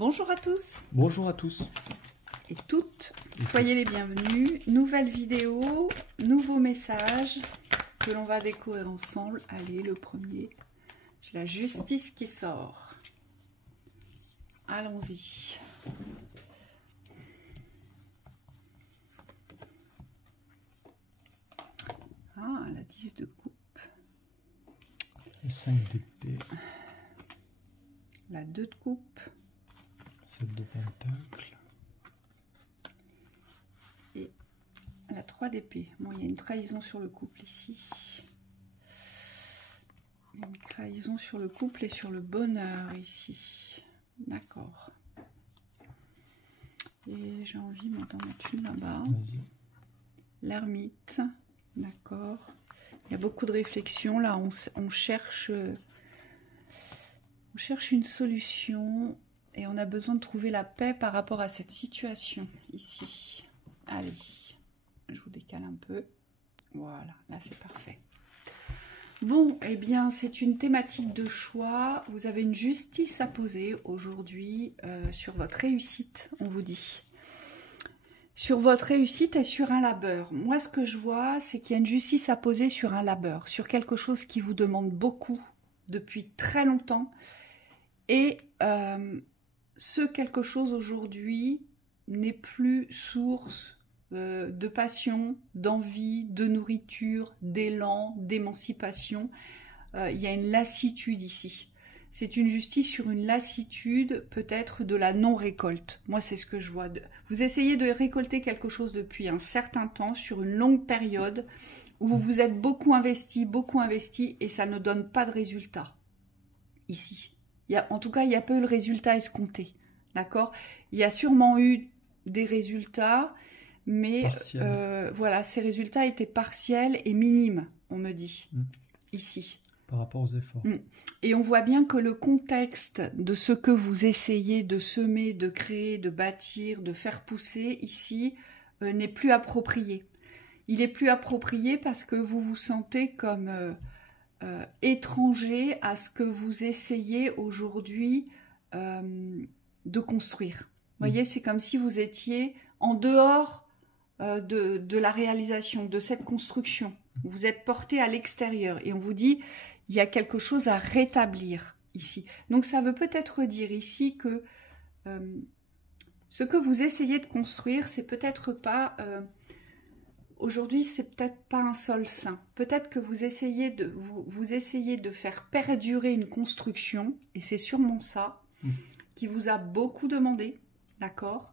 Bonjour à tous Bonjour à tous et toutes, soyez les bienvenus. Nouvelle vidéo, nouveau message que l'on va découvrir ensemble. Allez, le premier, j'ai la justice qui sort. Allons-y. Ah, la 10 de coupe. Le 5 d'épée. La 2 de coupe. 7 de pentacle. Et la 3 d'épée. Bon, il y a une trahison sur le couple ici. Une trahison sur le couple et sur le bonheur ici. D'accord. Et j'ai envie maintenant d'en mettre une là-bas. L'ermite. D'accord. Il y a beaucoup de réflexions. Là, on cherche une solution. Et on a besoin de trouver la paix par rapport à cette situation ici. Allez, je vous décale un peu. Voilà, là c'est parfait. Bon, eh bien, c'est une thématique de choix. Vous avez une justice à poser aujourd'hui sur votre réussite, on vous dit. Sur votre réussite et sur un labeur. Moi, ce que je vois, c'est qu'il y a une justice à poser sur un labeur, sur quelque chose qui vous demande beaucoup depuis très longtemps. Et ce quelque chose aujourd'hui n'est plus source de passion, d'envie, de nourriture, d'élan, d'émancipation. Il y a une lassitude ici. C'est une justice sur une lassitude peut-être de la non-récolte. Moi, c'est ce que je vois. Vous essayez de récolter quelque chose depuis un certain temps, sur une longue période, où vous vous êtes beaucoup investi, et ça ne donne pas de résultat. Ici. En tout cas, il n'y a pas eu le résultat escompté. D'accord? Il y a sûrement eu des résultats, mais voilà, ces résultats étaient partiels et minimes, on me dit, ici. Par rapport aux efforts. Et on voit bien que le contexte de ce que vous essayez de semer, de créer, de bâtir, de faire pousser ici, n'est plus approprié. Il est plus approprié parce que vous vous sentez comme étranger à ce que vous essayez aujourd'hui de construire. Vous voyez, c'est comme si vous étiez en dehors de la réalisation, de cette construction. Vous êtes porté à l'extérieur et on vous dit, il y a quelque chose à rétablir ici. Donc ça veut peut-être dire ici que ce que vous essayez de construire, c'est peut-être pas... aujourd'hui, c'est peut-être pas un sol sain. Peut-être que vous essayez de faire perdurer une construction, et c'est sûrement ça, qui vous a beaucoup demandé, d'accord,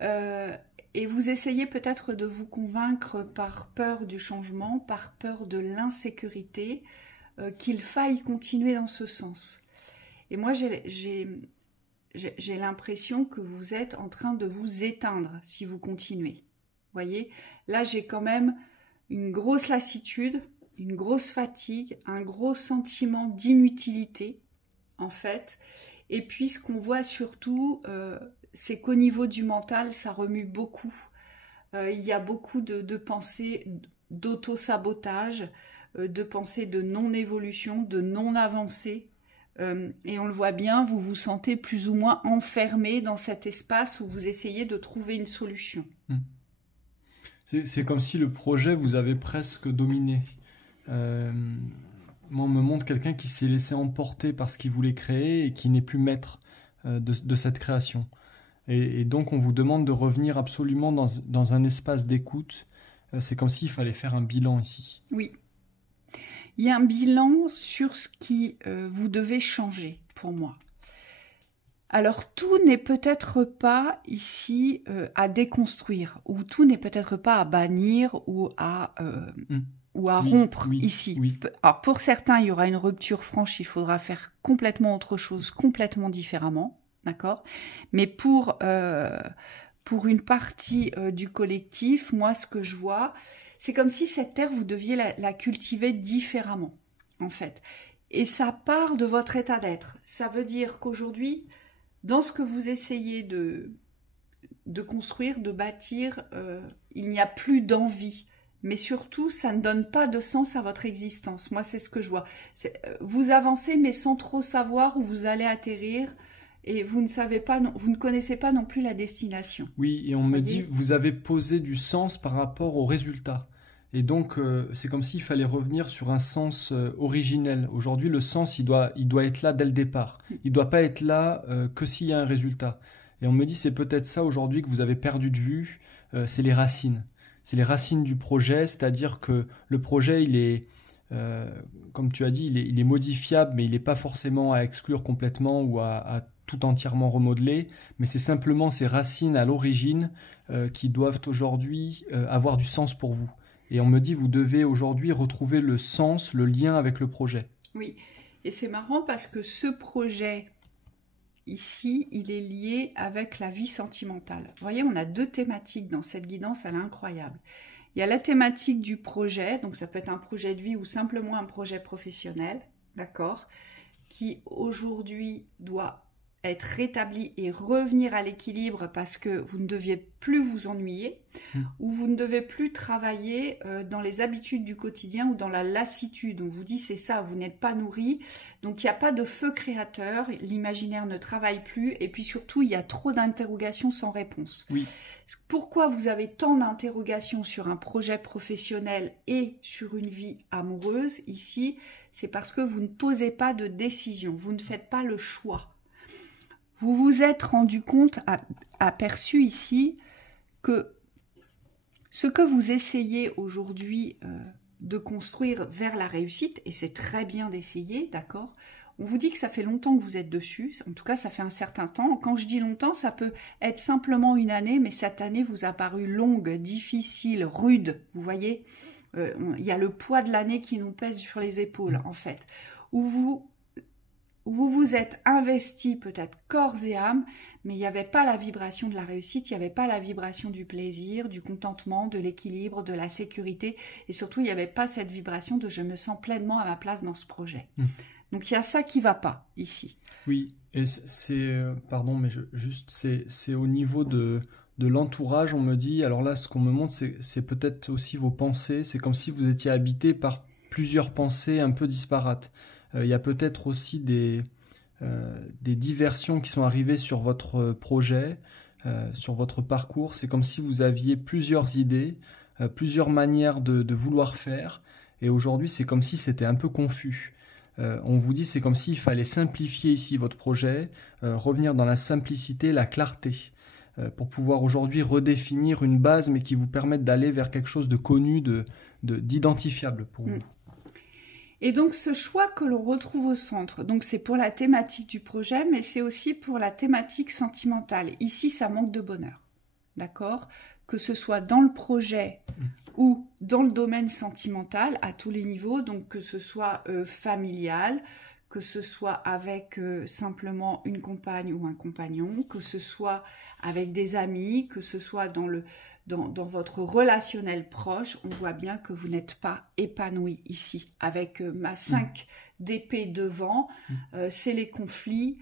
et vous essayez peut-être de vous convaincre par peur du changement, par peur de l'insécurité, qu'il faille continuer dans ce sens. Et moi, j'ai l'impression que vous êtes en train de vous éteindre si vous continuez. Voyez, là j'ai quand même une grosse lassitude, une grosse fatigue, un gros sentiment d'inutilité en fait. Et puis ce qu'on voit surtout, c'est qu'au niveau du mental, ça remue beaucoup. Il y a beaucoup de pensées d'auto-sabotage, de pensées de non-évolution, de non-avancée. Et on le voit bien, vous vous sentez plus ou moins enfermé dans cet espace où vous essayez de trouver une solution. C'est comme si le projet vous avait presque dominé. Moi, on me montre quelqu'un qui s'est laissé emporter par ce qu'il voulait créer et qui n'est plus maître de cette création. Et donc, on vous demande de revenir absolument dans un espace d'écoute. C'est comme s'il fallait faire un bilan ici. Oui. Il y a un bilan sur ce qui vous devez changer, pour moi. Alors, tout n'est peut-être pas ici à déconstruire, ou tout n'est peut-être pas à bannir ou à rompre ici. Oui. Alors, pour certains, il y aura une rupture franche, il faudra faire complètement autre chose, complètement différemment, d'accord? Mais pour une partie du collectif, moi, ce que je vois, c'est comme si cette terre, vous deviez la cultiver différemment, en fait. Et ça part de votre état d'être. Ça veut dire qu'aujourd'hui, dans ce que vous essayez de construire, de bâtir, il n'y a plus d'envie. Mais surtout, ça ne donne pas de sens à votre existence. Moi, c'est ce que je vois. Vous avancez, mais sans trop savoir où vous allez atterrir. et vous ne savez pas, vous ne connaissez pas non plus la destination. Oui, et on me Voyez? dit, vous avez posé du sens par rapport au résultat. Et donc, c'est comme s'il fallait revenir sur un sens originel. Aujourd'hui, le sens, il doit être là dès le départ. Il ne doit pas être là que s'il y a un résultat. Et on me dit, c'est peut-être ça aujourd'hui que vous avez perdu de vue, c'est les racines. C'est les racines du projet, c'est-à-dire que le projet, comme tu as dit, il est modifiable, mais il n'est pas forcément à exclure complètement ou à tout entièrement remodeler, mais c'est simplement ces racines à l'origine qui doivent aujourd'hui avoir du sens pour vous. Et on me dit, vous devez aujourd'hui retrouver le sens, le lien avec le projet. Oui, et c'est marrant parce que ce projet ici, il est lié avec la vie sentimentale. Vous voyez, on a deux thématiques dans cette guidance, elle est incroyable. Il y a la thématique du projet, donc ça peut être un projet de vie ou simplement un projet professionnel, d'accord, qui aujourd'hui doit être rétabli et revenir à l'équilibre parce que vous ne deviez plus vous ennuyer ou vous ne devez plus travailler dans les habitudes du quotidien ou dans la lassitude. On vous dit c'est ça, vous n'êtes pas nourri, donc il n'y a pas de feu créateur, l'imaginaire ne travaille plus et puis surtout il y a trop d'interrogations sans réponse. Oui. Pourquoi vous avez tant d'interrogations sur un projet professionnel et sur une vie amoureuse ici? C'est parce que vous ne posez pas de décision, vous ne faites pas le choix. Vous vous êtes rendu compte, aperçu ici, que ce que vous essayez aujourd'hui de construire vers la réussite, et c'est très bien d'essayer, d'accord? On vous dit que ça fait longtemps que vous êtes dessus, en tout cas ça fait un certain temps. Quand je dis longtemps, ça peut être simplement une année, mais cette année vous a paru longue, difficile, rude, vous voyez? Il y a le poids de l'année qui nous pèse sur les épaules, en fait, où vous vous êtes investi peut-être corps et âme, mais il n'y avait pas la vibration de la réussite, il n'y avait pas la vibration du plaisir, du contentement, de l'équilibre, de la sécurité, et surtout il n'y avait pas cette vibration de je me sens pleinement à ma place dans ce projet. Donc il y a ça qui ne va pas ici. Oui, et pardon, mais c'est au niveau de l'entourage, on me dit, alors là ce qu'on me montre c'est peut-être aussi vos pensées, c'est comme si vous étiez habité par plusieurs pensées un peu disparates. Il y a peut-être aussi des diversions qui sont arrivées sur votre projet, sur votre parcours. C'est comme si vous aviez plusieurs idées, plusieurs manières de vouloir faire. Et aujourd'hui, c'est comme si c'était un peu confus. On vous dit c'est comme s'il fallait simplifier ici votre projet, revenir dans la simplicité, la clarté, pour pouvoir aujourd'hui redéfinir une base, mais qui vous permette d'aller vers quelque chose de connu, d'identifiable pour vous. Et donc ce choix que l'on retrouve au centre, donc c'est pour la thématique du projet, mais c'est aussi pour la thématique sentimentale. Ici, ça manque de bonheur, d'accord? Que ce soit dans le projet ou dans le domaine sentimental, à tous les niveaux, donc que ce soit familial, que ce soit avec simplement une compagne ou un compagnon, que ce soit avec des amis, que ce soit dans votre relationnel proche, on voit bien que vous n'êtes pas épanoui ici. Avec ma 5 d'épée devant, c'est les conflits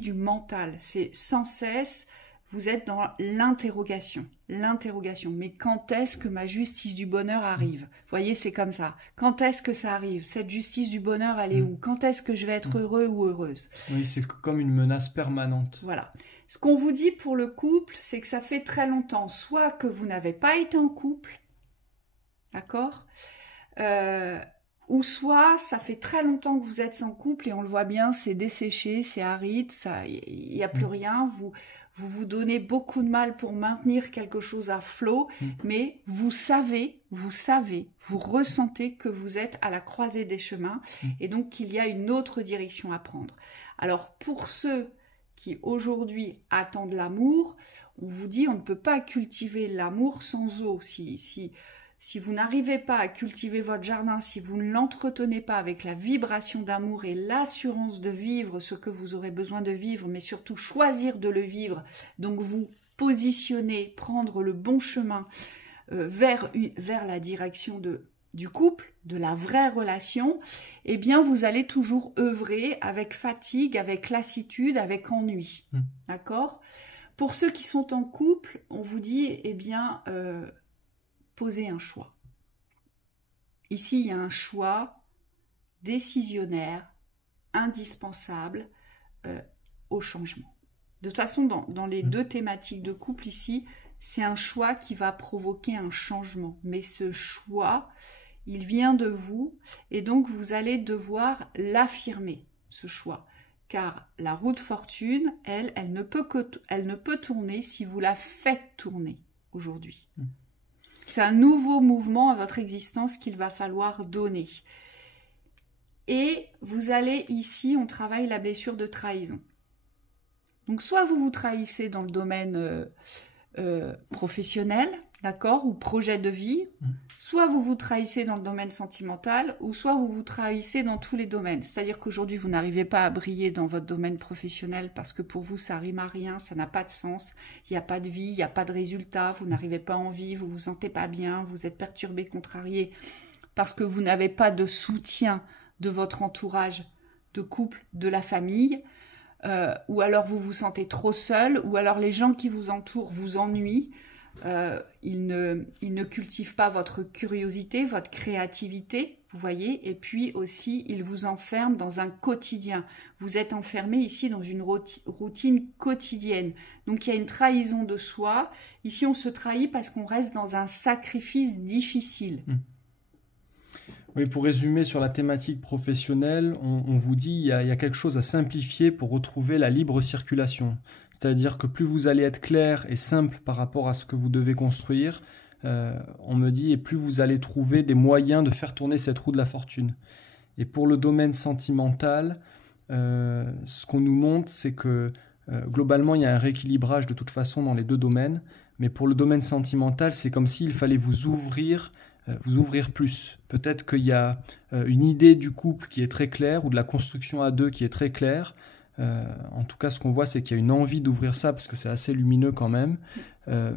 du mental. C'est sans cesse, vous êtes dans l'interrogation. Mais quand est-ce que ma justice du bonheur arrive? Vous voyez, c'est comme ça. Quand est-ce que ça arrive? Cette justice du bonheur, elle est où? Quand est-ce que je vais être heureux ou heureuse? Oui, c'est comme une menace permanente. Voilà. Ce qu'on vous dit pour le couple, c'est que ça fait très longtemps, soit que vous n'avez pas été en couple, d'accord, ou soit ça fait très longtemps que vous êtes en couple et on le voit bien, c'est desséché, c'est aride, il n'y a plus rien, vous donnez beaucoup de mal pour maintenir quelque chose à flot, mais vous savez, vous ressentez que vous êtes à la croisée des chemins et donc qu'il y a une autre direction à prendre. Alors pour ceux qui aujourd'hui attendent l'amour, on vous dit on ne peut pas cultiver l'amour sans eau. Si vous n'arrivez pas à cultiver votre jardin, si vous ne l'entretenez pas avec la vibration d'amour et l'assurance de vivre ce que vous aurez besoin de vivre, mais surtout choisir de le vivre, donc vous positionner, prendre le bon chemin vers la direction du couple, de la vraie relation, eh bien vous allez toujours œuvrer avec fatigue, avec lassitude, avec ennui. D'accord ? Pour ceux qui sont en couple, on vous dit, eh bien, posez un choix. Ici, il y a un choix décisionnaire, indispensable. au changement. De toute façon, dans les deux thématiques de couple ici, c'est un choix qui va provoquer un changement. Mais ce choix, il vient de vous et donc vous allez devoir l'affirmer, ce choix. Car la roue de fortune, elle ne peut tourner si vous la faites tourner aujourd'hui. C'est un nouveau mouvement à votre existence qu'il va falloir donner. Et vous allez ici, on travaille la blessure de trahison. Donc soit vous vous trahissez dans le domaine professionnel, d'accord, ou projet de vie, soit vous vous trahissez dans le domaine sentimental, ou soit vous vous trahissez dans tous les domaines. C'est-à-dire qu'aujourd'hui, vous n'arrivez pas à briller dans votre domaine professionnel parce que pour vous, ça rime à rien, ça n'a pas de sens, il n'y a pas de vie, il n'y a pas de résultat, vous n'arrivez pas à en vivre, vous vous sentez pas bien, vous êtes perturbé, contrarié, parce que vous n'avez pas de soutien de votre entourage, de couple, de la famille, ou alors vous vous sentez trop seul, ou alors les gens qui vous entourent vous ennuient, ils ne cultivent pas votre curiosité, votre créativité, vous voyez, et puis aussi ils vous enferment dans un quotidien. Vous êtes enfermé ici dans une routine quotidienne. Donc il y a une trahison de soi. Ici on se trahit parce qu'on reste dans un sacrifice difficile. Oui, pour résumer sur la thématique professionnelle, on vous dit il y a quelque chose à simplifier pour retrouver la libre circulation. C'est-à-dire que plus vous allez être clair et simple par rapport à ce que vous devez construire, on me dit, et plus vous allez trouver des moyens de faire tourner cette roue de la fortune. Et pour le domaine sentimental, ce qu'on nous montre, c'est que globalement, il y a un rééquilibrage de toute façon dans les deux domaines. Mais pour le domaine sentimental, c'est comme s'il fallait vous ouvrir plus. Peut-être qu'il y a une idée du couple qui est très claire ou de la construction à deux qui est très claire. En tout cas, ce qu'on voit, c'est qu'il y a une envie d'ouvrir ça parce que c'est assez lumineux quand même.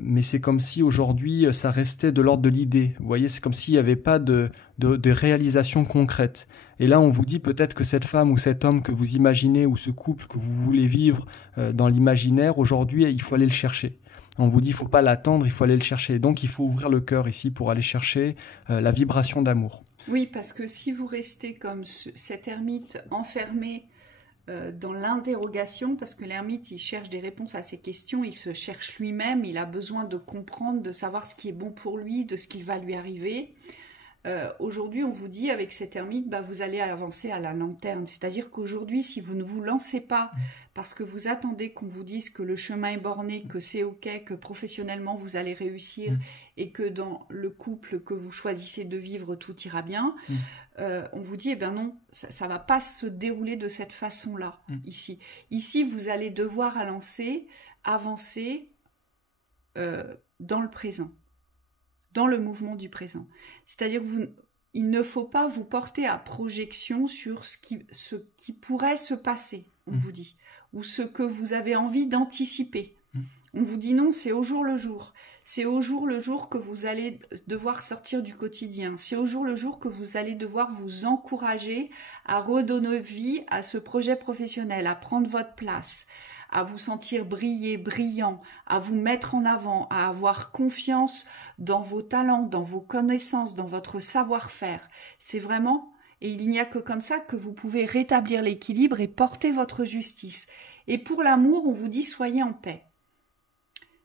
Mais c'est comme si aujourd'hui, ça restait de l'ordre de l'idée. Vous voyez, c'est comme s'il n'y avait pas de réalisation concrète. Et là, on vous dit peut-être que cette femme ou cet homme que vous imaginez ou ce couple que vous voulez vivre dans l'imaginaire, aujourd'hui, il faut aller le chercher. On vous dit il ne faut pas l'attendre, il faut aller le chercher. Donc il faut ouvrir le cœur ici pour aller chercher la vibration d'amour. Oui, parce que si vous restez comme cet ermite enfermé dans l'interrogation, parce que l'ermite il cherche des réponses à ses questions, il se cherche lui-même, il a besoin de comprendre, de savoir ce qui est bon pour lui, de ce qui va lui arriver. Aujourd'hui, on vous dit avec cet ermite, vous allez avancer à la lanterne. C'est-à-dire qu'aujourd'hui, si vous ne vous lancez pas parce que vous attendez qu'on vous dise que le chemin est borné, que c'est ok, que professionnellement vous allez réussir et que dans le couple que vous choisissez de vivre, tout ira bien, on vous dit, non, ça va pas se dérouler de cette façon-là ici. Ici, vous allez devoir avancer dans le présent. Dans le mouvement du présent. C'est-à-dire il ne faut pas vous porter à projection sur ce qui pourrait se passer, on vous dit, ou ce que vous avez envie d'anticiper. On vous dit non, c'est au jour le jour. C'est au jour le jour que vous allez devoir sortir du quotidien. C'est au jour le jour que vous allez devoir vous encourager à redonner vie à ce projet professionnel, à prendre votre place, à vous sentir briller, brillant, à vous mettre en avant, à avoir confiance dans vos talents, dans vos connaissances, dans votre savoir-faire. C'est vraiment, et il n'y a que comme ça que vous pouvez rétablir l'équilibre et porter votre justice. Et pour l'amour, on vous dit soyez en paix.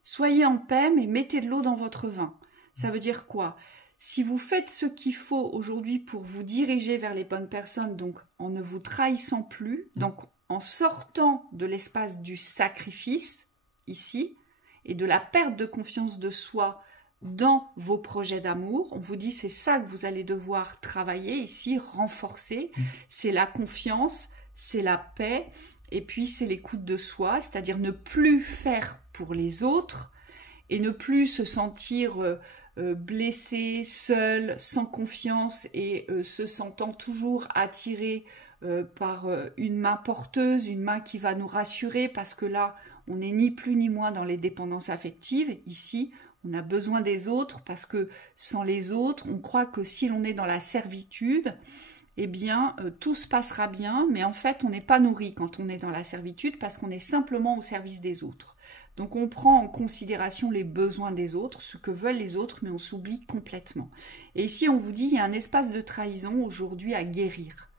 Soyez en paix, mais mettez de l'eau dans votre vin. Ça veut dire quoi ? Si vous faites ce qu'il faut aujourd'hui pour vous diriger vers les bonnes personnes, donc en ne vous trahissant plus, donc en sortant de l'espace du sacrifice, ici, et de la perte de confiance de soi dans vos projets d'amour, on vous dit c'est ça que vous allez devoir travailler ici, renforcer, c'est la confiance, c'est la paix, et puis c'est l'écoute de soi, c'est-à-dire ne plus faire pour les autres, et ne plus se sentir blessé, seul, sans confiance, et se sentant toujours attiré par une main porteuse, une main qui va nous rassurer, parce que là, on n'est ni plus ni moins dans les dépendances affectives. Ici, on a besoin des autres, parce que sans les autres, on croit que si l'on est dans la servitude, eh bien, tout se passera bien, mais en fait, on n'est pas nourri quand on est dans la servitude, parce qu'on est simplement au service des autres. Donc, on prend en considération les besoins des autres, ce que veulent les autres, mais on s'oublie complètement. Et ici, on vous dit, il y a un espace de trahison aujourd'hui à guérir.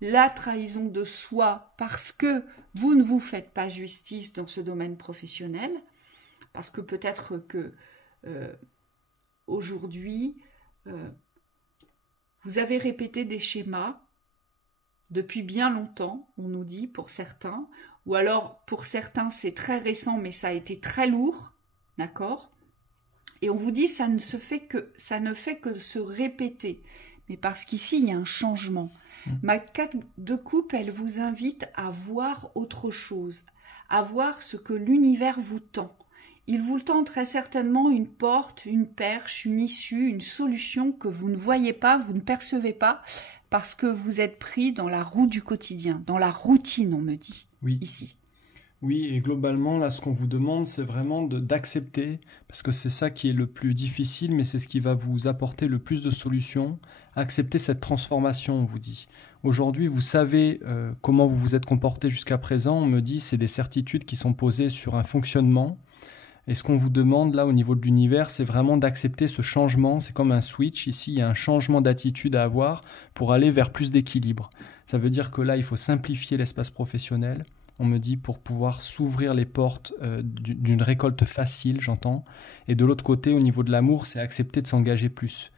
la trahison de soi parce que vous ne vous faites pas justice dans ce domaine professionnel, parce que peut-être que aujourd'hui, vous avez répété des schémas depuis bien longtemps, on nous dit, pour certains, ou alors pour certains c'est très récent mais ça a été très lourd, d'accord? Et on vous dit ça ne fait que se répéter, mais parce qu'ici il y a un changement. Ma carte de coupe, elle vous invite à voir autre chose, à voir ce que l'univers vous tend. Il vous tend très certainement une porte, une perche, une issue, une solution que vous ne voyez pas, vous ne percevez pas, parce que vous êtes pris dans la roue du quotidien, dans la routine, on me dit, ici. Oui, et globalement, là, ce qu'on vous demande, c'est vraiment d'accepter, parce que c'est ça qui est le plus difficile, mais c'est ce qui va vous apporter le plus de solutions. Accepter cette transformation, on vous dit. Aujourd'hui, vous savez comment vous vous êtes comporté jusqu'à présent. On me dit c'est des certitudes qui sont posées sur un fonctionnement. Et ce qu'on vous demande là au niveau de l'univers, c'est vraiment d'accepter ce changement. C'est comme un switch. Ici, il y a un changement d'attitude à avoir pour aller vers plus d'équilibre. Ça veut dire que là, il faut simplifier l'espace professionnel. On me dit pour pouvoir s'ouvrir les portes d'une récolte facile, j'entends. Et de l'autre côté, au niveau de l'amour, c'est accepter de s'engager plus.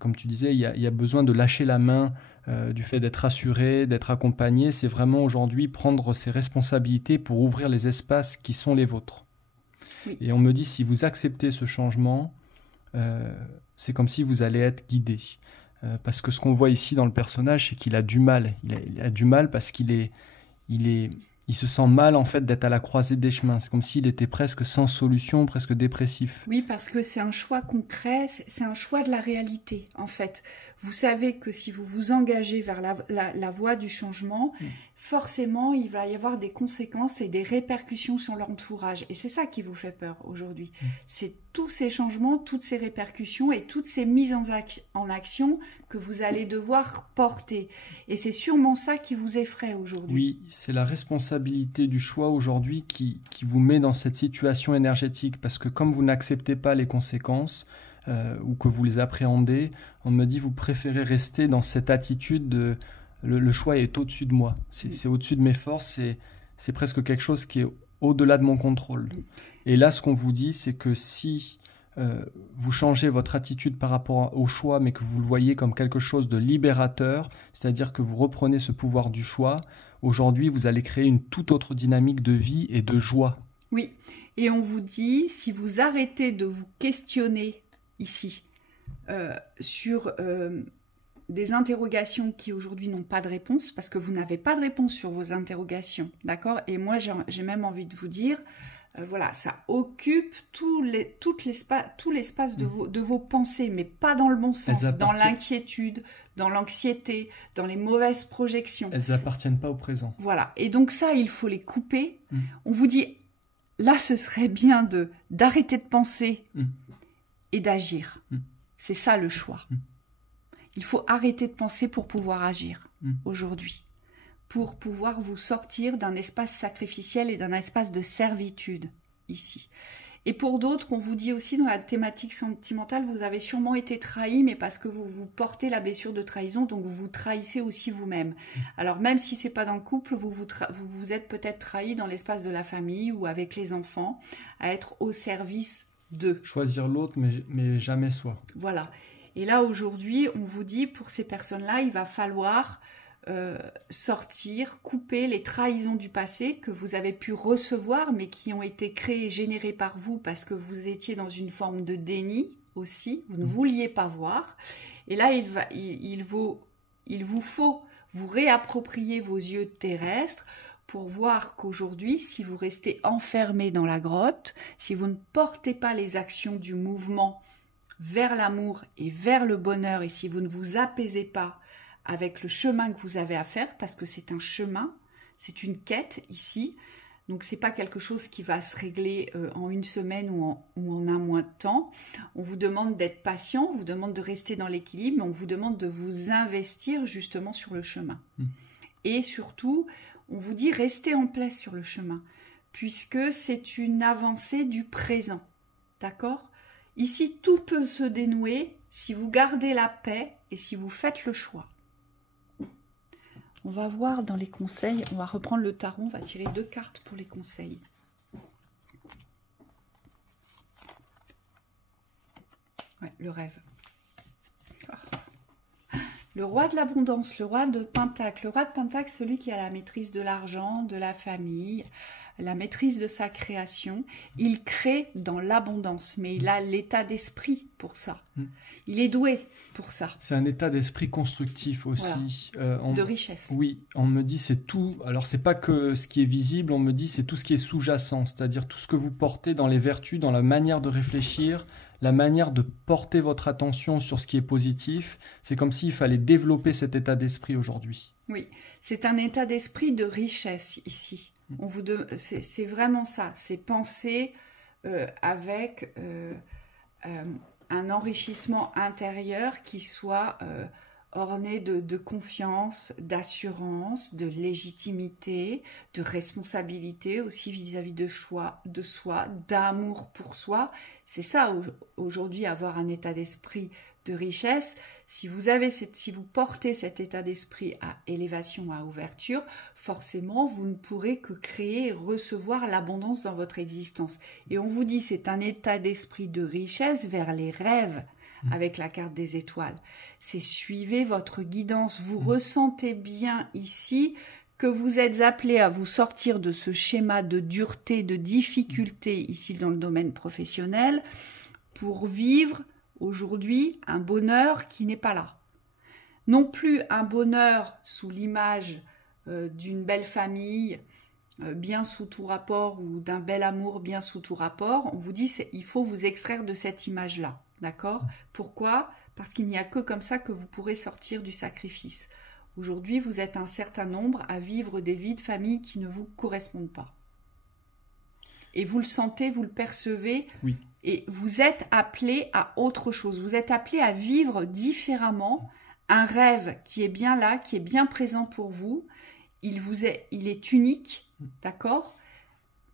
Comme tu disais, il y a besoin de lâcher la main du fait d'être rassuré, d'être accompagné. C'est vraiment aujourd'hui prendre ses responsabilités pour ouvrir les espaces qui sont les vôtres. Oui. Et on me dit, si vous acceptez ce changement, c'est comme si vous allez être guidé. Parce que ce qu'on voit ici dans le personnage, c'est qu'il a du mal. Il a du mal parce il se sent mal en fait d'être à la croisée des chemins. C'est comme s'il était presque sans solution, presque dépressif. Oui, parce que c'est un choix concret, c'est un choix de la réalité en fait. Vous savez que si vous vous engagez vers la voie du changement, forcément il va y avoir des conséquences et des répercussions sur l'entourage. Et c'est ça qui vous fait peur aujourd'hui. C'est tous ces changements, toutes ces répercussions et toutes ces mises en action que vous allez devoir porter. Et c'est sûrement ça qui vous effraie aujourd'hui. Oui, c'est la responsabilité du choix aujourd'hui qui vous met dans cette situation énergétique. Parce que comme vous n'acceptez pas les conséquences ou que vous les appréhendez, on me dit vous préférez rester dans cette attitude de le choix est au-dessus de moi. C'est au-dessus de mes forces, c'est presque quelque chose qui est au-delà de mon contrôle. Et là, ce qu'on vous dit, c'est que si vous changez votre attitude par rapport au choix, mais que vous le voyez comme quelque chose de libérateur, c'est-à-dire que vous reprenez ce pouvoir du choix, aujourd'hui, vous allez créer une toute autre dynamique de vie et de joie. Oui, et on vous dit, si vous arrêtez de vous questionner ici sur des interrogations qui aujourd'hui n'ont pas de réponse, parce que vous n'avez pas de réponse sur vos interrogations, d'accord? Et moi, j'ai même envie de vous dire, voilà, ça occupe tout l'espace de vos pensées, mais pas dans le bon sens, dans l'inquiétude, dans l'anxiété, dans les mauvaises projections. Elles n'appartiennent pas au présent. Voilà, et donc ça, il faut les couper. On vous dit, là, ce serait bien d'arrêter de penser et d'agir. C'est ça le choix. Il faut arrêter de penser pour pouvoir agir aujourd'hui, pour pouvoir vous sortir d'un espace sacrificiel et d'un espace de servitude ici. Et pour d'autres, on vous dit aussi dans la thématique sentimentale, vous avez sûrement été trahi, mais parce que vous portez la blessure de trahison, donc vous vous trahissez aussi vous-même. Alors même si c'est pas dans le couple, vous êtes peut-être trahi dans l'espace de la famille ou avec les enfants, à être au service d'eux. Choisir l'autre, mais jamais soi. Voilà. Et là, aujourd'hui, on vous dit, pour ces personnes-là, il va falloir sortir, couper les trahisons du passé que vous avez pu recevoir, mais qui ont été créées et générées par vous parce que vous étiez dans une forme de déni aussi, vous ne vouliez pas voir. Et là, il vous faut vous réapproprier vos yeux terrestres pour voir qu'aujourd'hui, si vous restez enfermé dans la grotte, si vous ne portez pas les actions du mouvement vers l'amour et vers le bonheur, et si vous ne vous apaisez pas avec le chemin que vous avez à faire, parce que c'est un chemin, c'est une quête ici, donc c'est pas quelque chose qui va se régler en une semaine ou en un mois de temps. On vous demande d'être patient, on vous demande de rester dans l'équilibre, mais on vous demande de vous investir justement sur le chemin. Et surtout, on vous dit restez en place sur le chemin, puisque c'est une avancée du présent, d'accord ? Ici, tout peut se dénouer si vous gardez la paix et si vous faites le choix. On va voir dans les conseils, on va reprendre le tarot, on va tirer 2 cartes pour les conseils. Ouais, le rêve. Le roi de l'abondance, le roi de Pentacle. Le roi de Pentacle, celui qui a la maîtrise de l'argent, de la famille, la maîtrise de sa création. Il crée dans l'abondance, mais il a l'état d'esprit pour ça. Il est doué pour ça. C'est un état d'esprit constructif aussi. Voilà. De richesse. Oui, on me dit c'est tout. Alors c'est pas que ce qui est visible, on me dit c'est tout ce qui est sous-jacent, c'est-à-dire tout ce que vous portez dans les vertus, dans la manière de réfléchir, la manière de porter votre attention sur ce qui est positif. C'est comme s'il fallait développer cet état d'esprit aujourd'hui. Oui, c'est un état d'esprit de richesse ici. C'est vraiment ça, c'est penser avec un enrichissement intérieur qui soit orné de confiance, d'assurance, de légitimité, de responsabilité aussi vis-à-vis de soi, d'amour pour soi. C'est ça aujourd'hui, avoir un état d'esprit de richesse. Si vous portez cet état d'esprit à élévation, à ouverture, forcément, vous ne pourrez que créer et recevoir l'abondance dans votre existence. Et on vous dit, c'est un état d'esprit de richesse vers les rêves, avec la carte des étoiles. C'est suivez votre guidance. Vous ressentez bien ici que vous êtes appelé à vous sortir de ce schéma de dureté, de difficulté ici dans le domaine professionnel pour vivre aujourd'hui un bonheur qui n'est pas là. Non plus un bonheur sous l'image d'une belle famille bien sous tout rapport ou d'un bel amour bien sous tout rapport. On vous dit il faut vous extraire de cette image-là. D'accord? Pourquoi? Parce qu'il n'y a que comme ça que vous pourrez sortir du sacrifice. Aujourd'hui, vous êtes un certain nombre à vivre des vies de famille qui ne vous correspondent pas. Et vous le sentez, vous le percevez. Oui. Et vous êtes appelé à autre chose. Vous êtes appelé à vivre différemment un rêve qui est bien là, qui est bien présent pour vous. Il est unique, d'accord?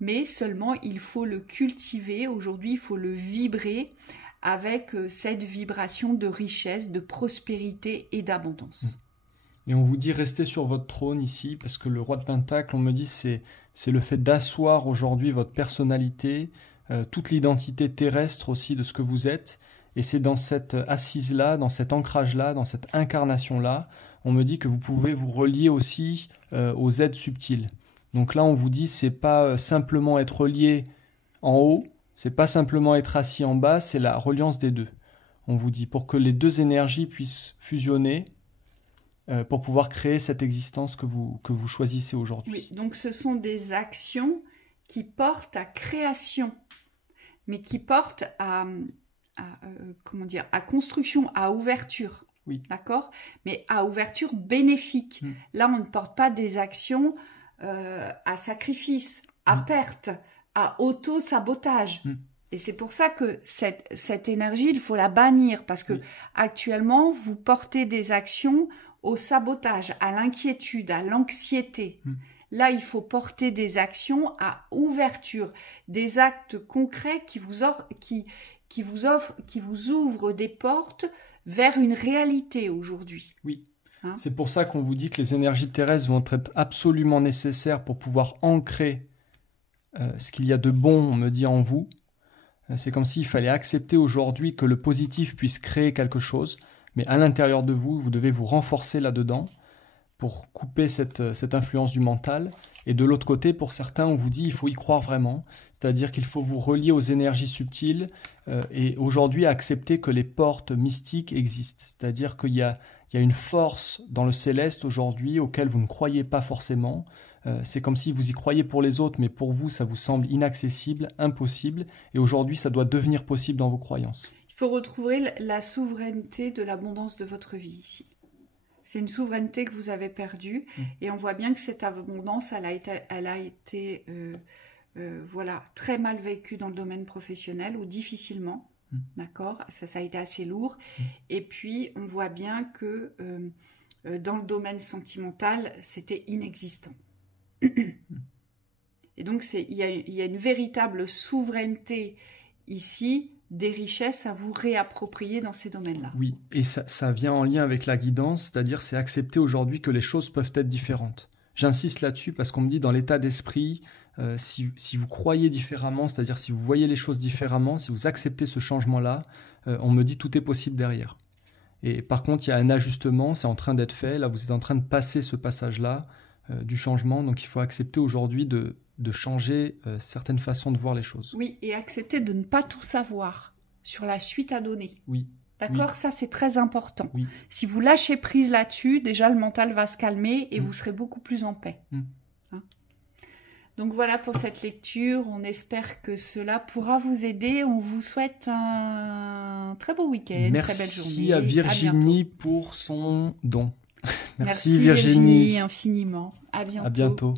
Mais seulement, il faut le cultiver. Aujourd'hui, il faut le vibrer avec cette vibration de richesse, de prospérité et d'abondance. Et on vous dit restez sur votre trône ici, parce que le roi de Pentacle, on me dit, c'est le fait d'asseoir aujourd'hui votre personnalité, toute l'identité terrestre aussi de ce que vous êtes. Et c'est dans cette assise-là, dans cet ancrage-là, dans cette incarnation-là, on me dit que vous pouvez vous relier aussi aux aides subtiles. Donc là, on vous dit, c'est pas simplement être relié en haut, c'est pas simplement être assis en bas, c'est la reliance des deux. On vous dit, pour que les deux énergies puissent fusionner, pour pouvoir créer cette existence que vous choisissez aujourd'hui. Oui, donc ce sont des actions qui portent à création, mais qui portent à construction, à ouverture. Oui. D'accord? Mais à ouverture bénéfique. Là, on ne porte pas des actions à sacrifice, à perte, à auto-sabotage. Et c'est pour ça que cette énergie, il faut la bannir, parce que actuellement, vous portez des actions au sabotage, à l'inquiétude, à l'anxiété. Là, il faut porter des actions à ouverture, des actes concrets qui vous ouvrent des portes vers une réalité aujourd'hui. Oui. C'est pour ça qu'on vous dit que les énergies terrestres vont être absolument nécessaires pour pouvoir ancrer ce qu'il y a de bon, on me dit, en vous. C'est comme s'il fallait accepter aujourd'hui que le positif puisse créer quelque chose, mais à l'intérieur de vous, vous devez vous renforcer là-dedans pour couper cette influence du mental. Et de l'autre côté, pour certains, on vous dit il faut y croire vraiment, c'est-à-dire qu'il faut vous relier aux énergies subtiles et aujourd'hui accepter que les portes mystiques existent, c'est-à-dire qu'il y a une force dans le céleste aujourd'hui auquel vous ne croyez pas forcément. C'est comme si vous y croyez pour les autres, mais pour vous, ça vous semble inaccessible, impossible, et aujourd'hui, ça doit devenir possible dans vos croyances. Il faut retrouver la souveraineté de l'abondance de votre vie ici. C'est une souveraineté que vous avez perdue, et on voit bien que cette abondance, elle a été très mal vécue dans le domaine professionnel, ou difficilement, d'accord? Ça a été assez lourd, et puis on voit bien que dans le domaine sentimental, c'était inexistant. Et donc, il y a une véritable souveraineté ici des richesses à vous réapproprier dans ces domaines-là. Oui, et ça vient en lien avec la guidance, c'est-à-dire c'est accepter aujourd'hui que les choses peuvent être différentes. J'insiste là-dessus parce qu'on me dit dans l'état d'esprit, si vous croyez différemment, c'est-à-dire si vous voyez les choses différemment, si vous acceptez ce changement-là, on me dit tout est possible derrière. Et par contre, il y a un ajustement, c'est en train d'être fait, là vous êtes en train de passer ce passage-là du changement, donc il faut accepter aujourd'hui de changer certaines façons de voir les choses. Oui, et accepter de ne pas tout savoir sur la suite à donner. Oui. D'accord, oui. Ça c'est très important. Oui. Si vous lâchez prise là-dessus, déjà le mental va se calmer et vous serez beaucoup plus en paix. Hein. Donc voilà pour cette lecture, on espère que cela pourra vous aider. On vous souhaite un très beau week-end, très belle journée. Merci à Virginie pour son don. Merci Virginie infiniment. À bientôt. À bientôt.